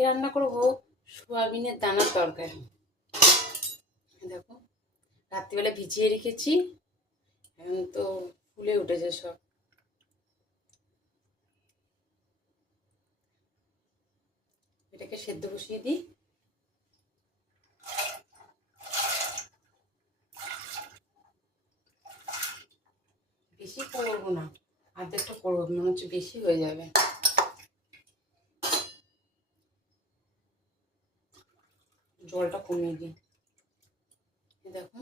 আজকে রান্না করব সোয়াবিনের দানার তরকারি। দেখো, রাত্রিবেলা ভিজিয়ে রেখেছি, এখন তো ফুলে উঠেছে সব। এটাকে সেদ্ধ বসিয়ে দিই। বেশি করবো না, অর্ধেকটা করবো, মনে হচ্ছে বেশি হয়ে যাবে। জলটা কমিয়ে দিই। দেখো,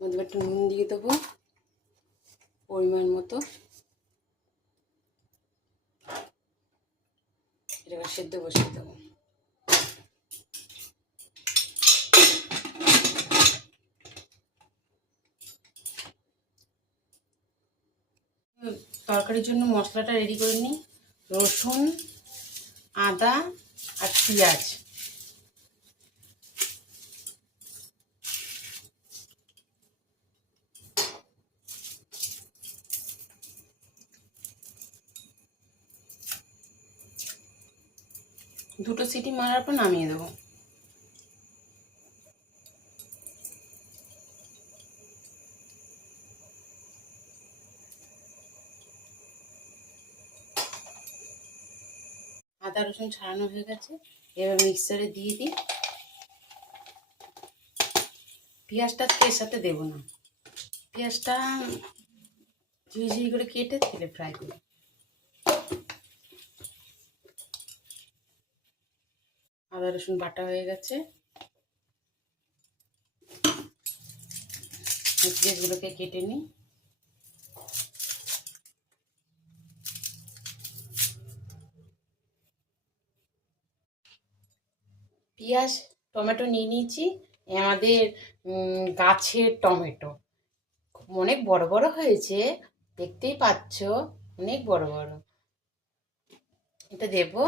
মধ্যে একটু নুন দিয়ে দেবো পরিমাণ মতো। এটাকে সেদ্ধ বসিয়ে দেবো। তরকারির জন্য মশলাটা রেডি করে নিই। রসুন, আদা আর পেঁয়াজ। দুটো সিটি মারার পর নামিয়ে দেবো। আদা রসুন ছাড়ানো হয়ে গেছে, এবার মিক্সারে দিয়ে দিই। পেঁয়াজটা এর সাথে দেবো না, পেঁয়াজটা ঝিঝি করে কেটে তেলে ফ্রাই করি। আদা রসুন বাটা হয়ে গেছে, পেঁয়াজগুলোকে কেটে নিই। পেঁয়াজ টমেটো নিয়ে নিয়েছি, আমাদের গাছের টমেটো, অনেক বড় বড় হয়েছে, দেখতেই পাচ্ছ, অনেক বড় বড়। এটা দেবো,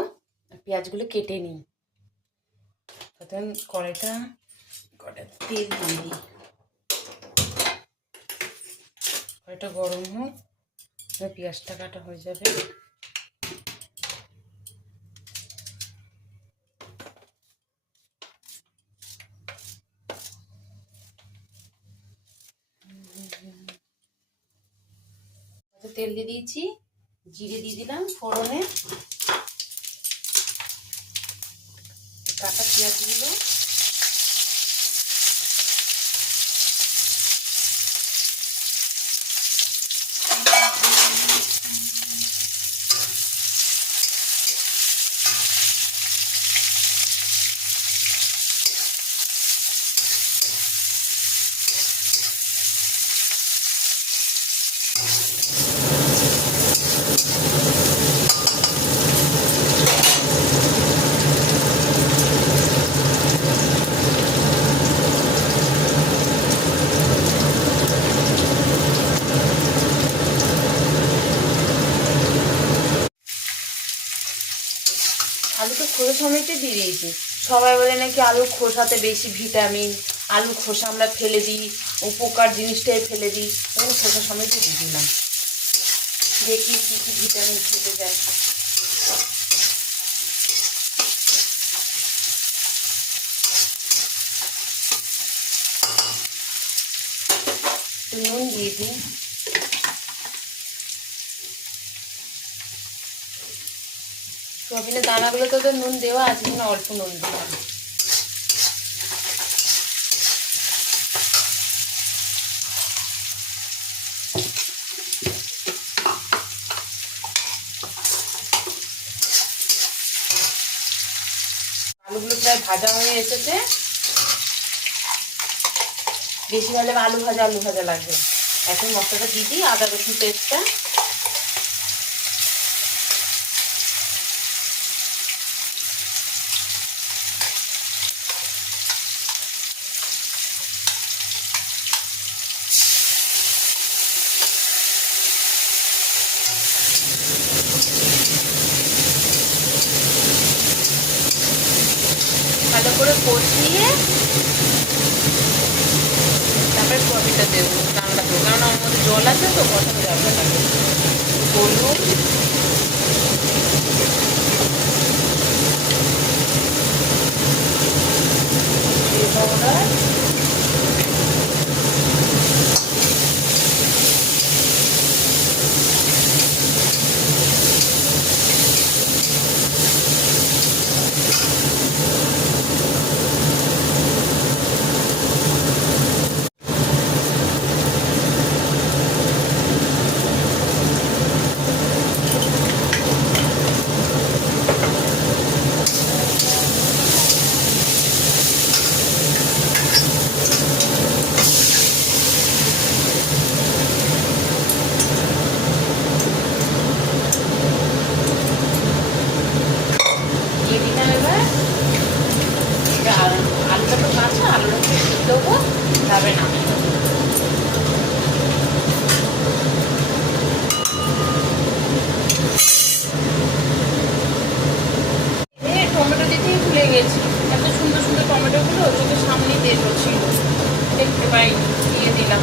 পেঁয়াজগুলো কেটে নিই। প্রথম কড়াইটা তেল দিয়ে দিই। কড়াইটা গরম হোক, পেঁয়াজটা কাটা হয়ে যাবে। তেল দিয়ে দিয়েছি, জিরে দিয়ে দিলাম ফোড়নে, কাটা পেঁয়াজগুলো, আলুকে খোসা সমেত দিয়ে দিয়েছি। সবাই বলে নাকি আলুর খোসাতে বেশি ভিটামিন, আলুর খোসা আমরা ফেলে দিই, উপকার জিনিসটাই ফেলে দিই, এবং খোসা সমেত দিয়ে দিলাম। দেখি কী কী ভিটামিন খেতে যায়। নুন দিয়ে দিই। সোয়াবিনের দানাগুলোতে তো নুন দেওয়া আছে, কিন্তু অল্প নুন দিলাম। আলুগুলো প্রায় ভাজা হয়ে এসেছে, বেশি হলে আলু ভাজা লাগবে। এখন মশলাটা দিয়ে দিই, আদা রসুন পেস্টটা। ভালো করে কষিয়ে তারপরে সোয়াবিনটা দেবো, রান্না দেবো, কারণ আমার মধ্যে জল আছে তো, কষানো যাবে না। হলুদ, দেবো, যাবে না। টমেটো দিতেই ভুলে গেছি, এত সুন্দর সুন্দর টমেটোগুলো চোখের সামনেই দিয়ে ছিল, দেখতে পাই, দিয়ে দিলাম।